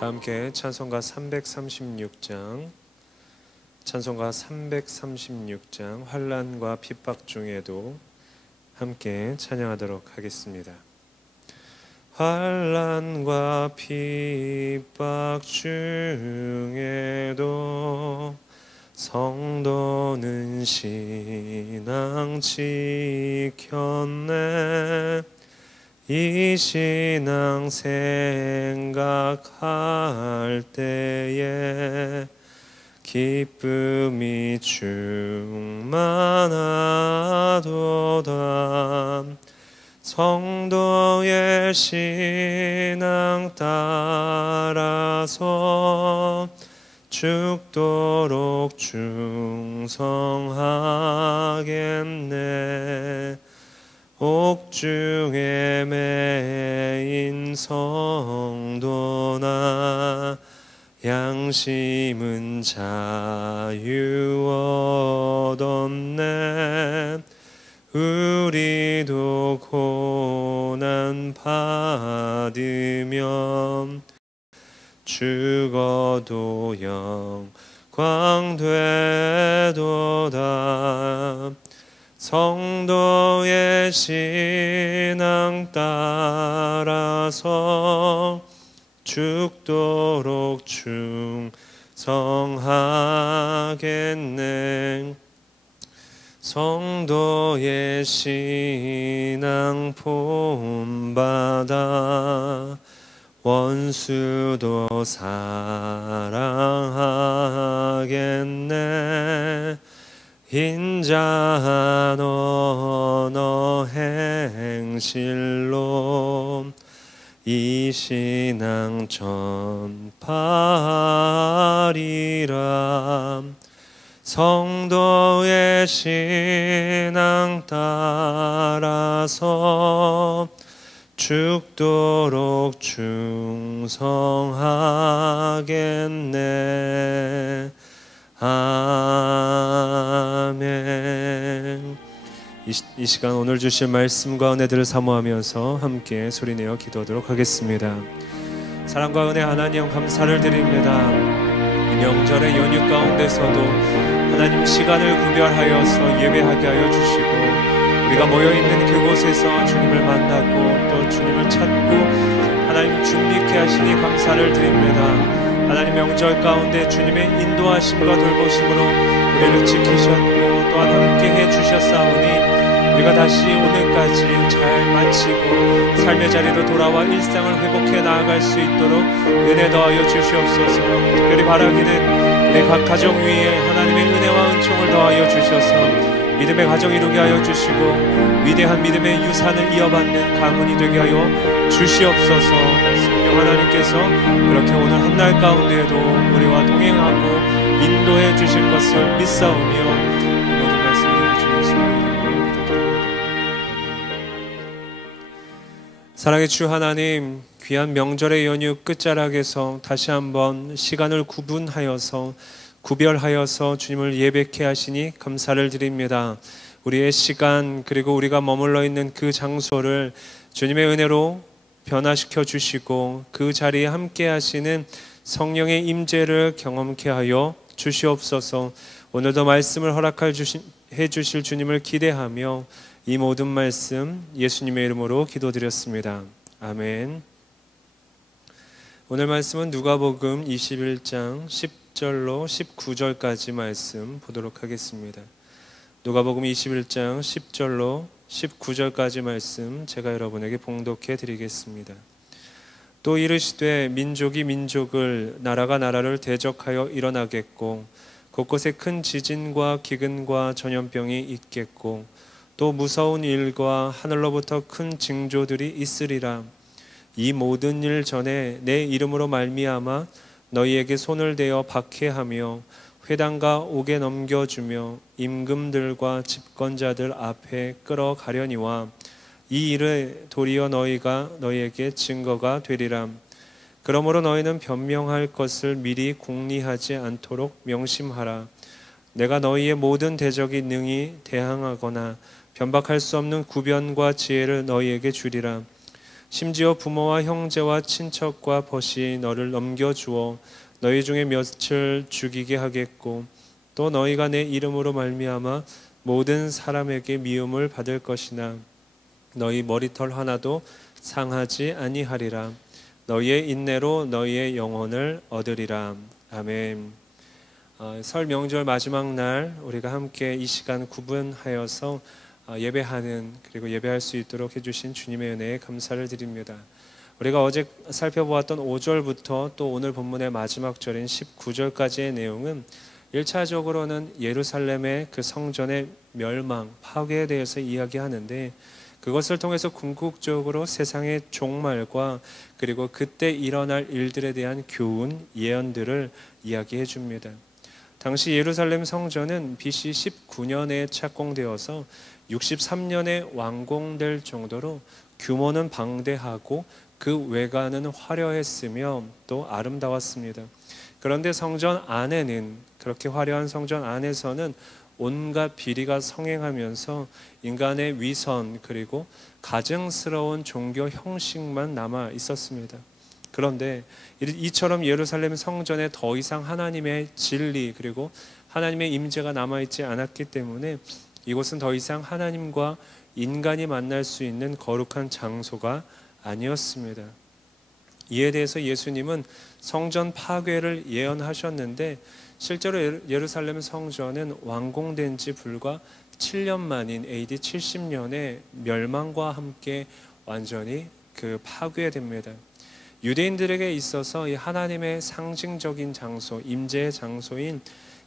다 함께 찬송가 336장 환난과 핍박 중에도 함께 찬양하도록 하겠습니다. 환난과 핍박 중에도 성도는 신앙 지켰네. 이 신앙 생각할 때에 기쁨이 충만하도다. 성도의 신앙 따라서 죽도록 충성하겠네. 옥중에 매인 성도나 양심은 자유 얻었네. 우리도 고난 받으면 죽어도 영광 되도다. 성도의 신앙 따라서 죽도록 충성하겠네. 성도의 신앙 본받아 원수도 사랑하겠네. 인자한 언어 행실로 이 신앙 전파하리라. 성도의 신앙 따라서 죽도록 충성하겠네. 아멘. 이 시간 오늘 주신 말씀과 은혜들을 사모하면서 함께 소리내어 기도하도록 하겠습니다. 사랑과 은혜 하나님 감사를 드립니다. 이 명절의 연휴 가운데서도 하나님 시간을 구별하여서 예배하게 하여 주시고 우리가 모여있는 그곳에서 주님을 만나고 또 주님을 찾고 하나님 준비케 하시니 감사를 드립니다. 하나님 명절 가운데 주님의 인도하심과 돌보심으로 우리를 지키셨고 또한 함께 해주셨사오니 우리가 다시 오늘까지 잘 마치고 삶의 자리로 돌아와 일상을 회복해 나아갈 수 있도록 은혜 더하여 주시옵소서. 특별히 바라기는 우리 각 가정 위에 하나님의 은혜와 은총을 더하여 주셔서 믿음의 가정 이루게 하여 주시고 위대한 믿음의 유산을 이어받는 가문이 되게 하여 주시옵소서. 성령 하나님께서 그렇게 오늘 한날 가운데에도 우리와 동행하고 인도해 주실 것을 믿사오며 모든 말씀을 주님의 이름으로 기도드립니다. 사랑의 주 하나님, 귀한 명절의 연휴 끝자락에서 다시 한번 시간을 구별하여서 주님을 예배케 하시니 감사를 드립니다. 우리의 시간 그리고 우리가 머물러 있는 그 장소를 주님의 은혜로 변화시켜 주시고 그 자리에 함께 하시는 성령의 임재를 경험케 하여 주시옵소서. 오늘도 말씀을 허락해 주실 주님을 기대하며 이 모든 말씀 예수님의 이름으로 기도드렸습니다. 아멘. 오늘 말씀은 누가복음 21장 10절로 19절까지 말씀 보도록 하겠습니다. 누가복음 21장 10절로 19절까지 말씀 제가 여러분에게 봉독해 드리겠습니다. 또 이르시되 민족이 민족을 나라가 나라를 대적하여 일어나겠고 곳곳에 큰 지진과 기근과 전염병이 있겠고 또 무서운 일과 하늘로부터 큰 징조들이 있으리라. 이 모든 일 전에 내 이름으로 말미암아 너희에게 손을 대어 박해하며 회당과 옥에 넘겨주며 임금들과 집권자들 앞에 끌어가려니와 이 일을 도리어 너희에게 증거가 되리라. 그러므로 너희는 변명할 것을 미리 궁리하지 않도록 명심하라. 내가 너희의 모든 대적이 능히 대항하거나 변박할 수 없는 구변과 지혜를 너희에게 주리라. 심지어 부모와 형제와 친척과 벗이 너를 넘겨주어 너희 중에 몇을 죽이게 하겠고 또 너희가 내 이름으로 말미암아 모든 사람에게 미움을 받을 것이나 너희 머리털 하나도 상하지 아니하리라. 너희의 인내로 너희의 영혼을 얻으리라. 아멘. 설 명절 마지막 날 우리가 함께 이 시간 구분하여서 예배하는 그리고 예배할 수 있도록 해주신 주님의 은혜에 감사를 드립니다. 우리가 어제 살펴보았던 5절부터 또 오늘 본문의 마지막 절인 19절까지의 내용은 1차적으로는 예루살렘의 그 성전의 멸망, 파괴에 대해서 이야기하는데 그것을 통해서 궁극적으로 세상의 종말과 그리고 그때 일어날 일들에 대한 교훈, 예언들을 이야기해 줍니다. 당시 예루살렘 성전은 BC 19년에 착공되어서 63년에 완공될 정도로 규모는 방대하고 그 외관은 화려했으며 또 아름다웠습니다. 그런데 성전 안에는 그렇게 화려한 성전 안에서는 온갖 비리가 성행하면서 인간의 위선 그리고 가증스러운 종교 형식만 남아 있었습니다. 그런데 이처럼 예루살렘 성전에 더 이상 하나님의 진리 그리고 하나님의 임재가 남아있지 않았기 때문에 이곳은 더 이상 하나님과 인간이 만날 수 있는 거룩한 장소가 아니었습니다. 이에 대해서 예수님은 성전 파괴를 예언하셨는데 실제로 예루살렘 성전은 완공된 지 불과 7년 만인 AD 70년에 멸망과 함께 완전히 파괴됩니다. 유대인들에게 있어서 이 하나님의 상징적인 장소, 임재의 장소인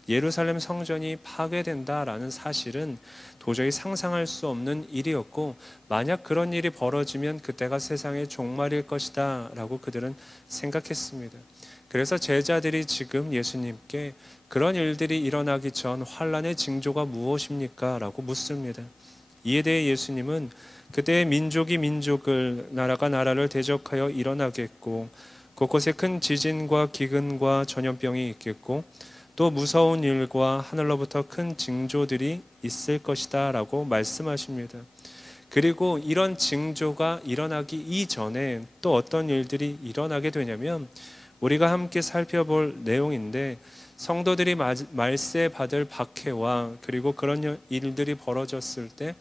예루살렘 성전이 파괴된다라는 사실은 도저히 상상할 수 없는 일이었고 만약 그런 일이 벌어지면 그때가 세상의 종말일 것이다 라고 그들은 생각했습니다. 그래서 제자들이 지금 예수님께 그런 일들이 일어나기 전 환란의 징조가 무엇입니까? 라고 묻습니다. 이에 대해 예수님은 그때의 민족이 민족을 나라가 나라를 대적하여 일어나겠고 곳곳에 큰 지진과 기근과 전염병이 있겠고 또 무서운 일과 하늘로부터 큰 징조들이 있을 것이다 라고 말씀하십니다. 그리고 이런 징조가 일어나기 이전에 또 어떤 일들이 일어나게 되냐면 우리가 함께 살펴볼 내용인데 성도들이 말세 받을 박해와 그리고 그런 일들이 벌어졌을 때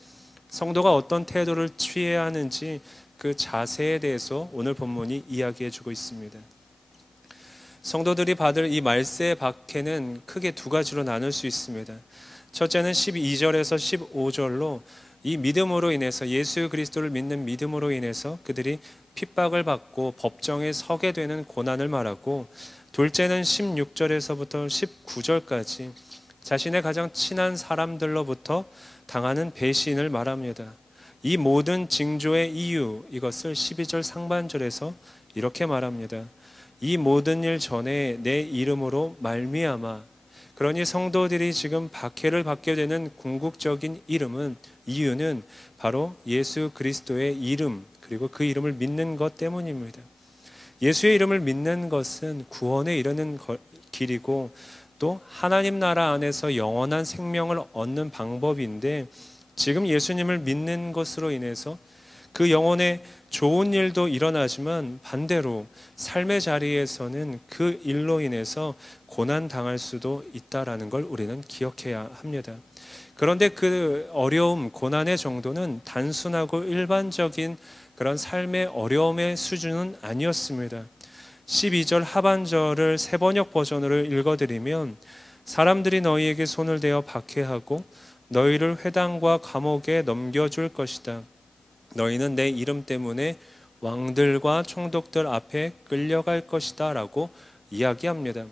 성도가 어떤 태도를 취해야 하는지 그 자세에 대해서 오늘 본문이 이야기해 주고 있습니다. 성도들이 받을 이 말세의 박해는 크게 두 가지로 나눌 수 있습니다. 첫째는 12절에서 15절로 이 믿음으로 인해서 예수 그리스도를 믿는 믿음으로 인해서 그들이 핍박을 받고 법정에 서게 되는 고난을 말하고 둘째는 16절에서부터 19절까지 자신의 가장 친한 사람들로부터 당하는 배신을 말합니다. 이 모든 징조의 이유 이것을 12절 상반절에서 이렇게 말합니다. 이 모든 일 전에 내 이름으로 말미암아 그러니 성도들이 지금 박해를 받게 되는 궁극적인 이유는 바로 예수 그리스도의 이름 그리고 그 이름을 믿는 것 때문입니다. 예수의 이름을 믿는 것은 구원에 이르는 길이고 또 하나님 나라 안에서 영원한 생명을 얻는 방법인데 지금 예수님을 믿는 것으로 인해서 그 영혼에 좋은 일도 일어나지만 반대로 삶의 자리에서는 그 일로 인해서 고난 당할 수도 있다라는 걸 우리는 기억해야 합니다. 그런데 그 어려움, 고난의 정도는 단순하고 일반적인 그런 삶의 어려움의 수준은 아니었습니다. 12절 하반절을 세번역 버전으로 읽어드리면 사람들이 너희에게 손을 대어 박해하고 너희를 회당과 감옥에 넘겨줄 것이다. 너희는 내 이름 때문에 왕들과 총독들 앞에 끌려갈 것이다 라고 이야기합니다.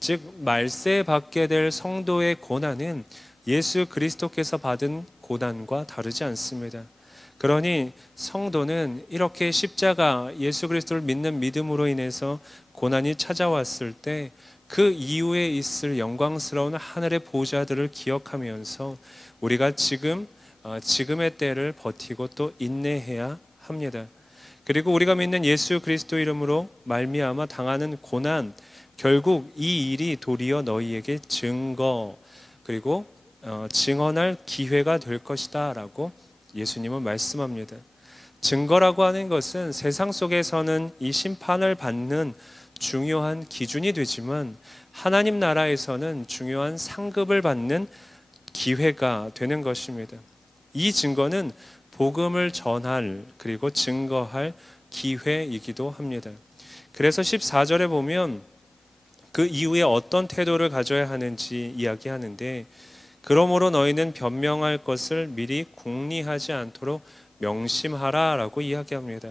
즉 말세 받게 될 성도의 고난은 예수 그리스도께서 받은 고난과 다르지 않습니다. 그러니 성도는 이렇게 십자가 예수 그리스도를 믿는 믿음으로 인해서 고난이 찾아왔을 때 그 이후에 있을 영광스러운 하늘의 보좌들을 기억하면서 우리가 지금의 때를 버티고 또 인내해야 합니다. 그리고 우리가 믿는 예수 그리스도 이름으로 말미암아 당하는 고난, 결국 이 일이 도리어 너희에게 증거 그리고 증언할 기회가 될 것이다 라고 예수님은 말씀합니다. 증거라고 하는 것은 세상 속에서는 이 심판을 받는 중요한 기준이 되지만 하나님 나라에서는 중요한 상급을 받는 기회가 되는 것입니다. 이 증거는 복음을 전할 그리고 증거할 기회이기도 합니다. 그래서 14절에 보면 그 이후에 어떤 태도를 가져야 하는지 이야기하는데, 그러므로 너희는 변명할 것을 미리 궁리하지 않도록 명심하라 라고 이야기합니다.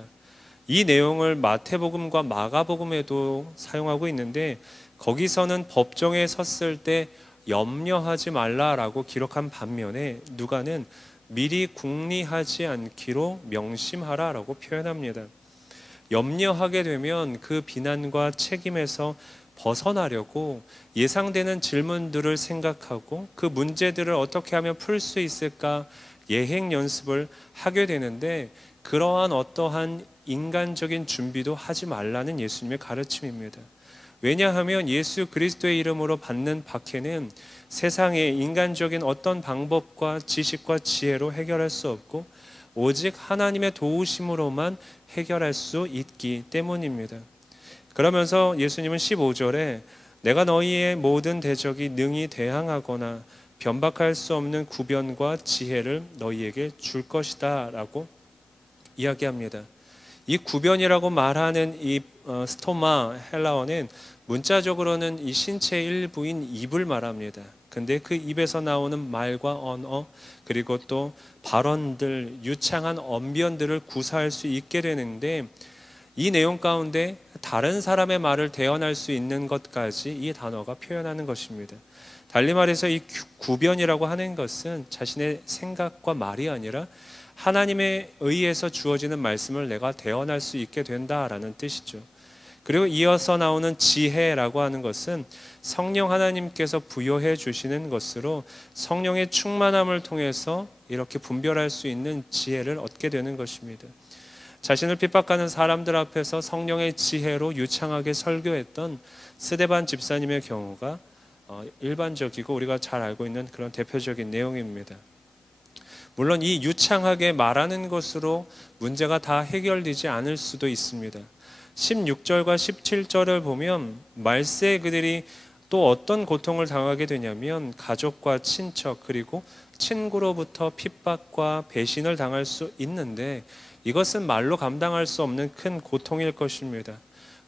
이 내용을 마태복음과 마가복음에도 사용하고 있는데, 거기서는 법정에 섰을 때 염려하지 말라라고 기록한 반면에 누가는 미리 궁리하지 않기로 명심하라라고 표현합니다. 염려하게 되면 그 비난과 책임에서 벗어나려고 예상되는 질문들을 생각하고 그 문제들을 어떻게 하면 풀 수 있을까 예행 연습을 하게 되는데, 그러한 어떠한 인간적인 준비도 하지 말라는 예수님의 가르침입니다. 왜냐하면 예수 그리스도의 이름으로 받는 박해는 세상의 인간적인 어떤 방법과 지식과 지혜로 해결할 수 없고 오직 하나님의 도우심으로만 해결할 수 있기 때문입니다. 그러면서 예수님은 15절에 내가 너희의 모든 대적이 능히 대항하거나 변박할 수 없는 구변과 지혜를 너희에게 줄 것이다 라고 이야기합니다. 이 구변이라고 말하는 이 스토마 헬라어는 문자적으로는 이 신체의 일부인 입을 말합니다. 근데 그 입에서 나오는 말과 언어 그리고 또 발언들, 유창한 언변들을 구사할 수 있게 되는데, 이 내용 가운데 다른 사람의 말을 대언할 수 있는 것까지 이 단어가 표현하는 것입니다. 달리 말해서 이 구변이라고 하는 것은 자신의 생각과 말이 아니라 하나님에 의해서 주어지는 말씀을 내가 대언할 수 있게 된다라는 뜻이죠. 그리고 이어서 나오는 지혜라고 하는 것은 성령 하나님께서 부여해 주시는 것으로 성령의 충만함을 통해서 이렇게 분별할 수 있는 지혜를 얻게 되는 것입니다. 자신을 핍박하는 사람들 앞에서 성령의 지혜로 유창하게 설교했던 스데반 집사님의 경우가 일반적이고 우리가 잘 알고 있는 그런 대표적인 내용입니다. 물론 이 유창하게 말하는 것으로 문제가 다 해결되지 않을 수도 있습니다. 16절과 17절을 보면 말세에 그들이 또 어떤 고통을 당하게 되냐면 가족과 친척 그리고 친구로부터 핍박과 배신을 당할 수 있는데, 이것은 말로 감당할 수 없는 큰 고통일 것입니다.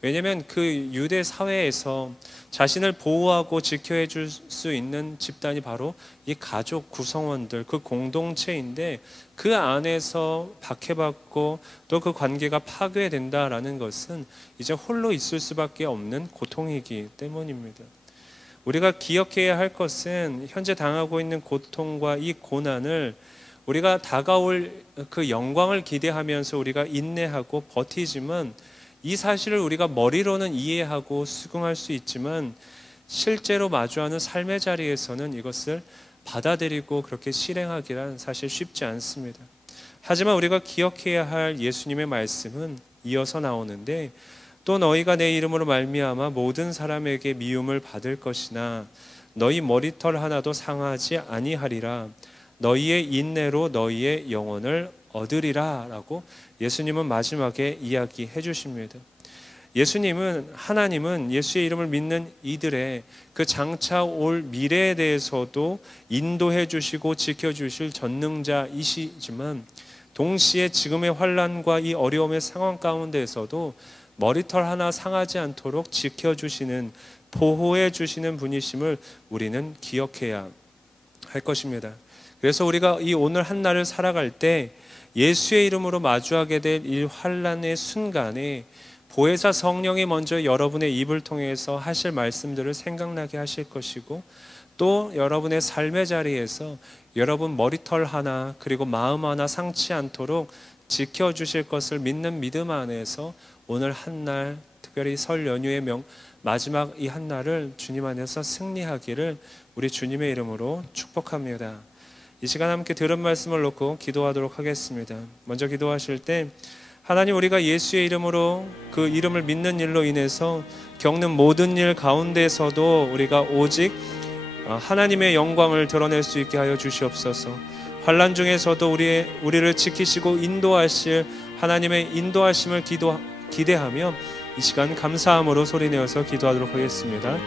왜냐하면 그 유대 사회에서 자신을 보호하고 지켜해 줄 수 있는 집단이 바로 이 가족 구성원들, 그 공동체인데, 그 안에서 박해받고 또 그 관계가 파괴된다라는 것은 이제 홀로 있을 수밖에 없는 고통이기 때문입니다. 우리가 기억해야 할 것은 현재 당하고 있는 고통과 이 고난을 우리가 다가올 그 영광을 기대하면서 우리가 인내하고 버티지만, 이 사실을 우리가 머리로는 이해하고 수긍할 수 있지만 실제로 마주하는 삶의 자리에서는 이것을 받아들이고 그렇게 실행하기란 사실 쉽지 않습니다. 하지만 우리가 기억해야 할 예수님의 말씀은 이어서 나오는데, 또 너희가 내 이름으로 말미암아 모든 사람에게 미움을 받을 것이나 너희 머리털 하나도 상하지 아니하리라. 너희의 인내로 너희의 영혼을 얻으리라 라고 예수님은 마지막에 이야기해 주십니다. 하나님은 예수의 이름을 믿는 이들의 그 장차 올 미래에 대해서도 인도해 주시고 지켜주실 전능자이시지만, 동시에 지금의 환난과 이 어려움의 상황 가운데에서도 머리털 하나 상하지 않도록 지켜주시는, 보호해 주시는 분이심을 우리는 기억해야 할 것입니다. 그래서 우리가 이 오늘 한 날을 살아갈 때 예수의 이름으로 마주하게 될 이 환난의 순간에 보혜사 성령이 먼저 여러분의 입을 통해서 하실 말씀들을 생각나게 하실 것이고, 또 여러분의 삶의 자리에서 여러분 머리털 하나 그리고 마음 하나 상치 않도록 지켜주실 것을 믿는 믿음 안에서 오늘 한 날, 특별히 설 연휴의 마지막 이 한 날을 주님 안에서 승리하기를 우리 주님의 이름으로 축복합니다. 이 시간 함께 들은 말씀을 놓고 기도하도록 하겠습니다. 먼저 기도하실 때, 하나님, 우리가 예수의 이름으로 그 이름을 믿는 일로 인해서 겪는 모든 일 가운데서도 우리가 오직 하나님의 영광을 드러낼 수 있게 하여 주시옵소서. 환난 중에서도 우리를 지키시고 인도하실 하나님의 인도하심을 기대하며 이 시간 감사함으로 소리내어서 기도하도록 하겠습니다.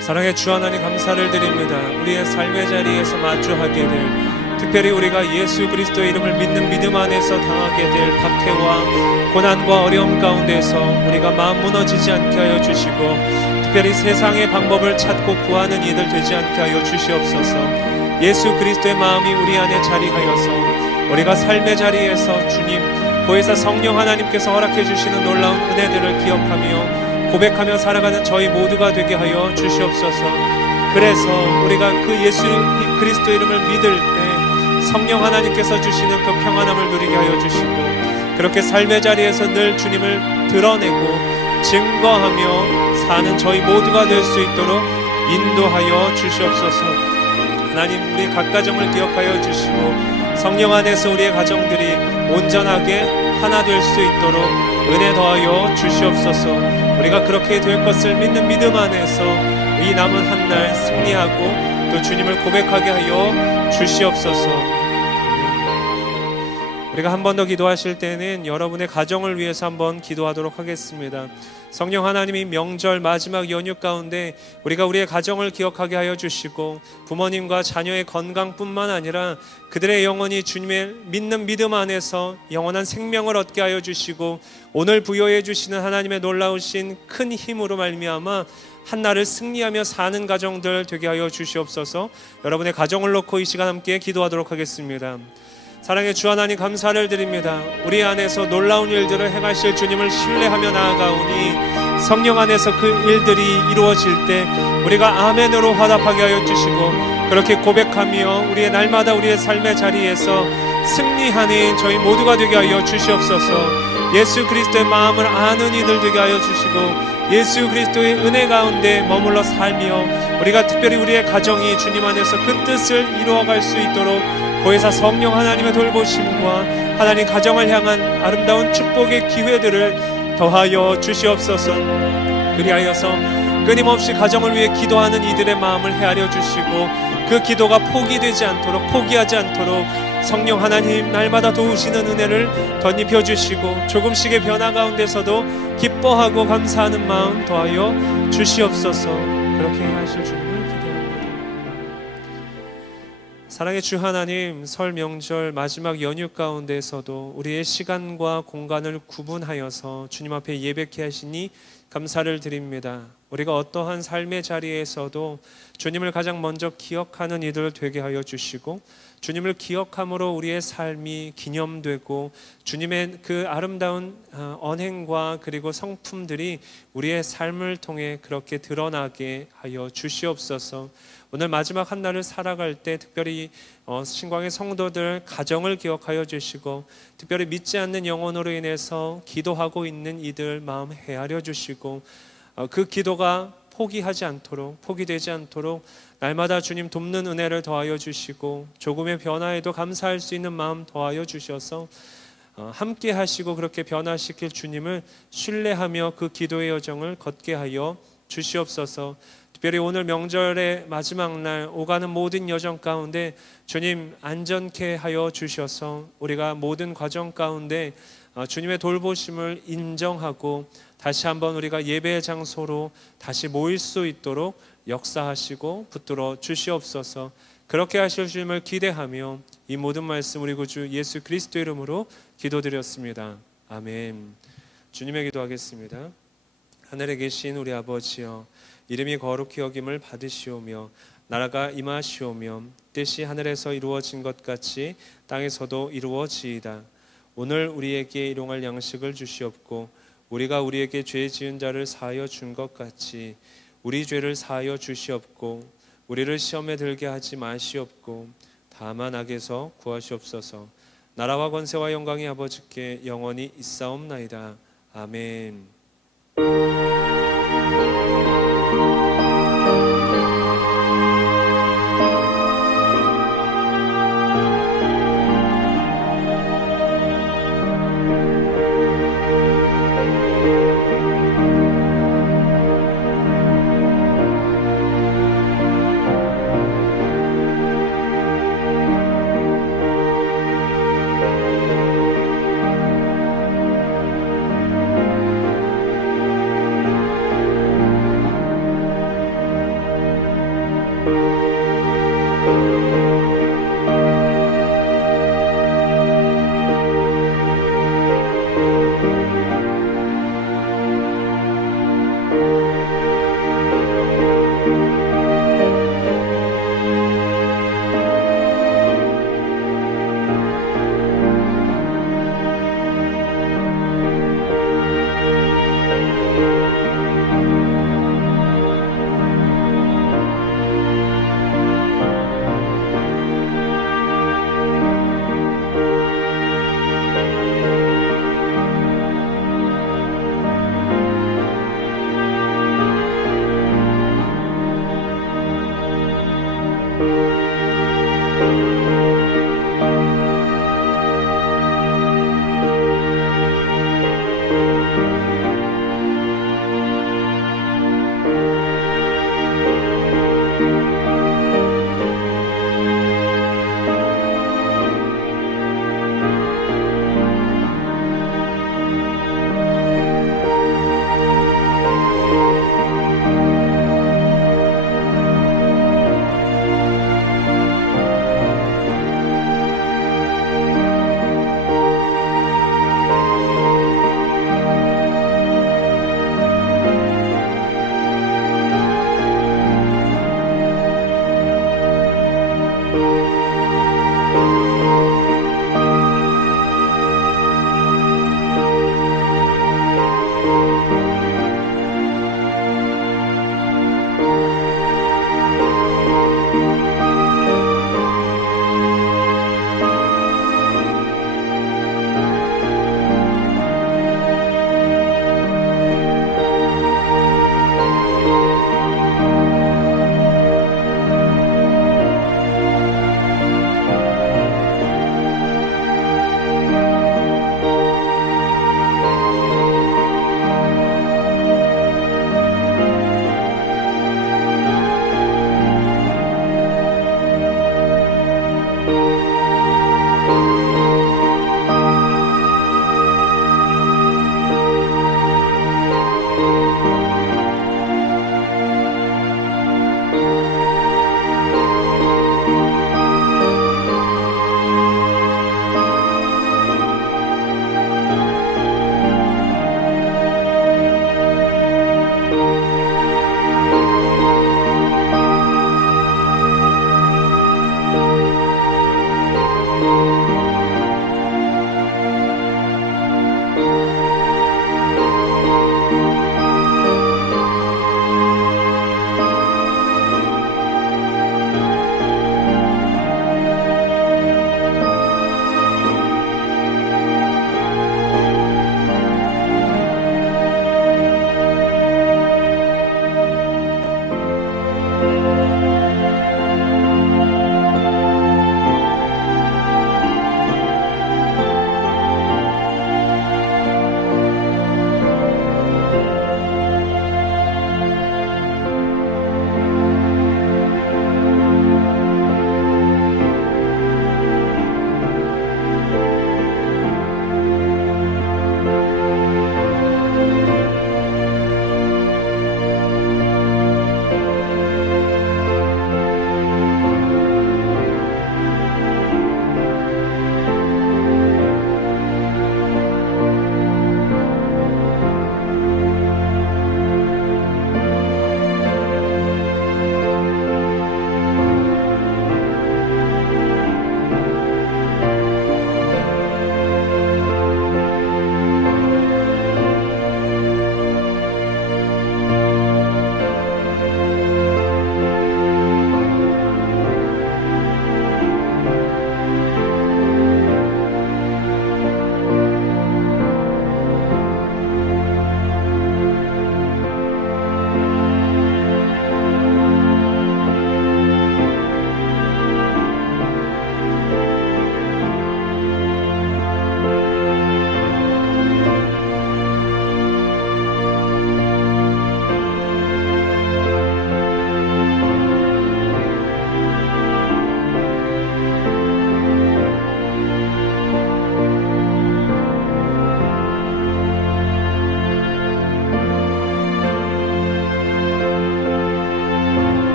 사랑의 주 하나님, 감사를 드립니다. 우리의 삶의 자리에서 마주하게 될, 특별히 우리가 예수 그리스도의 이름을 믿는 믿음 안에서 당하게 될 박해와 고난과 어려움 가운데서 우리가 마음 무너지지 않게 하여 주시고, 특별히 세상의 방법을 찾고 구하는 이들 되지 않게 하여 주시옵소서. 예수 그리스도의 마음이 우리 안에 자리하여서 우리가 삶의 자리에서 주님, 보혜사 성령 하나님께서 허락해 주시는 놀라운 은혜들을 기억하며 고백하며 살아가는 저희 모두가 되게 하여 주시옵소서. 그래서 우리가 그 예수 그리스도 이름을 믿을 때 성령 하나님께서 주시는 그 평안함을 누리게 하여 주시고, 그렇게 삶의 자리에서 늘 주님을 드러내고 증거하며 사는 저희 모두가 될 수 있도록 인도하여 주시옵소서. 하나님, 우리 각 가정을 기억하여 주시고 성령 안에서 우리의 가정들이 온전하게 하나 될 수 있도록 은혜 더하여 주시옵소서. 우리가 그렇게 될 것을 믿는 믿음 안에서 이 남은 한 날 승리하고 또 주님을 고백하게 하여 주시옵소서. 우리가 한 번 더 기도하실 때는 여러분의 가정을 위해서 한번 기도하도록 하겠습니다. 성령 하나님이 명절 마지막 연휴 가운데 우리가 우리의 가정을 기억하게 하여 주시고, 부모님과 자녀의 건강뿐만 아니라 그들의 영혼이 주님의 믿는 믿음 안에서 영원한 생명을 얻게 하여 주시고, 오늘 부여해 주시는 하나님의 놀라우신 큰 힘으로 말미암아 한날을 승리하며 사는 가정들 되게 하여 주시옵소서. 여러분의 가정을 놓고 이 시간 함께 기도하도록 하겠습니다. 사랑의 주 하나님, 감사를 드립니다. 우리 안에서 놀라운 일들을 행하실 주님을 신뢰하며 나아가오니 성령 안에서 그 일들이 이루어질 때 우리가 아멘으로 화답하게 하여 주시고, 그렇게 고백하며 우리의 날마다 우리의 삶의 자리에서 승리하는 저희 모두가 되게 하여 주시옵소서. 예수 그리스도의 마음을 아는 이들 되게 하여 주시고, 예수 그리스도의 은혜 가운데 머물러 살며 우리가 특별히 우리의 가정이 주님 안에서 그 뜻을 이루어갈 수 있도록 보혜사 성령 하나님의 돌보심과 하나님 가정을 향한 아름다운 축복의 기회들을 더하여 주시옵소서. 그리하여서 끊임없이 가정을 위해 기도하는 이들의 마음을 헤아려 주시고, 그 기도가 포기되지 않도록, 포기하지 않도록 성령 하나님 날마다 도우시는 은혜를 덧입혀 주시고, 조금씩의 변화 가운데서도 기뻐하고 감사하는 마음 더하여 주시옵소서. 그렇게 하실 주님을 기도합니다. 사랑의 주 하나님, 설 명절 마지막 연휴 가운데서도 우리의 시간과 공간을 구분하여서 주님 앞에 예배케 하시니 감사를 드립니다. 우리가 어떠한 삶의 자리에서도 주님을 가장 먼저 기억하는 이들 되게 하여 주시고, 주님을 기억함으로 우리의 삶이 기념되고 주님의 그 아름다운 언행과 그리고 성품들이 우리의 삶을 통해 그렇게 드러나게 하여 주시옵소서. 오늘 마지막 한 날을 살아갈 때 특별히 신광의 성도들 가정을 기억하여 주시고, 특별히 믿지 않는 영혼으로 인해서 기도하고 있는 이들 마음 헤아려 주시고, 그 기도가 포기하지 않도록, 포기되지 않도록 날마다 주님 돕는 은혜를 더하여 주시고, 조금의 변화에도 감사할 수 있는 마음 더하여 주셔서 함께 하시고 그렇게 변화시킬 주님을 신뢰하며 그 기도의 여정을 걷게 하여 주시옵소서. 특별히 오늘 명절의 마지막 날 오가는 모든 여정 가운데 주님 안전케 하여 주셔서 우리가 모든 과정 가운데 주님의 돌보심을 인정하고 다시 한번 우리가 예배의 장소로 다시 모일 수 있도록 역사하시고 붙들어 주시옵소서. 그렇게 하실 주님을 기대하며 이 모든 말씀 우리 구주 예수 그리스도 이름으로 기도드렸습니다. 아멘. 주님의 기도하겠습니다. 하늘에 계신 우리 아버지여, 이름이 거룩히 여김을 받으시오며 나라가 임하시오며 뜻이 하늘에서 이루어진 것 같이 땅에서도 이루어지이다. 오늘 우리에게 일용할 양식을 주시옵고, 우리가 우리에게 죄 지은 자를 사하여 준 것 같이 우리 죄를 사하여 주시옵고, 우리를 시험에 들게 하지 마시옵고 다만 악에서 구하시옵소서. 나라와 권세와 영광이 아버지께 영원히 있사옵나이다. 아멘.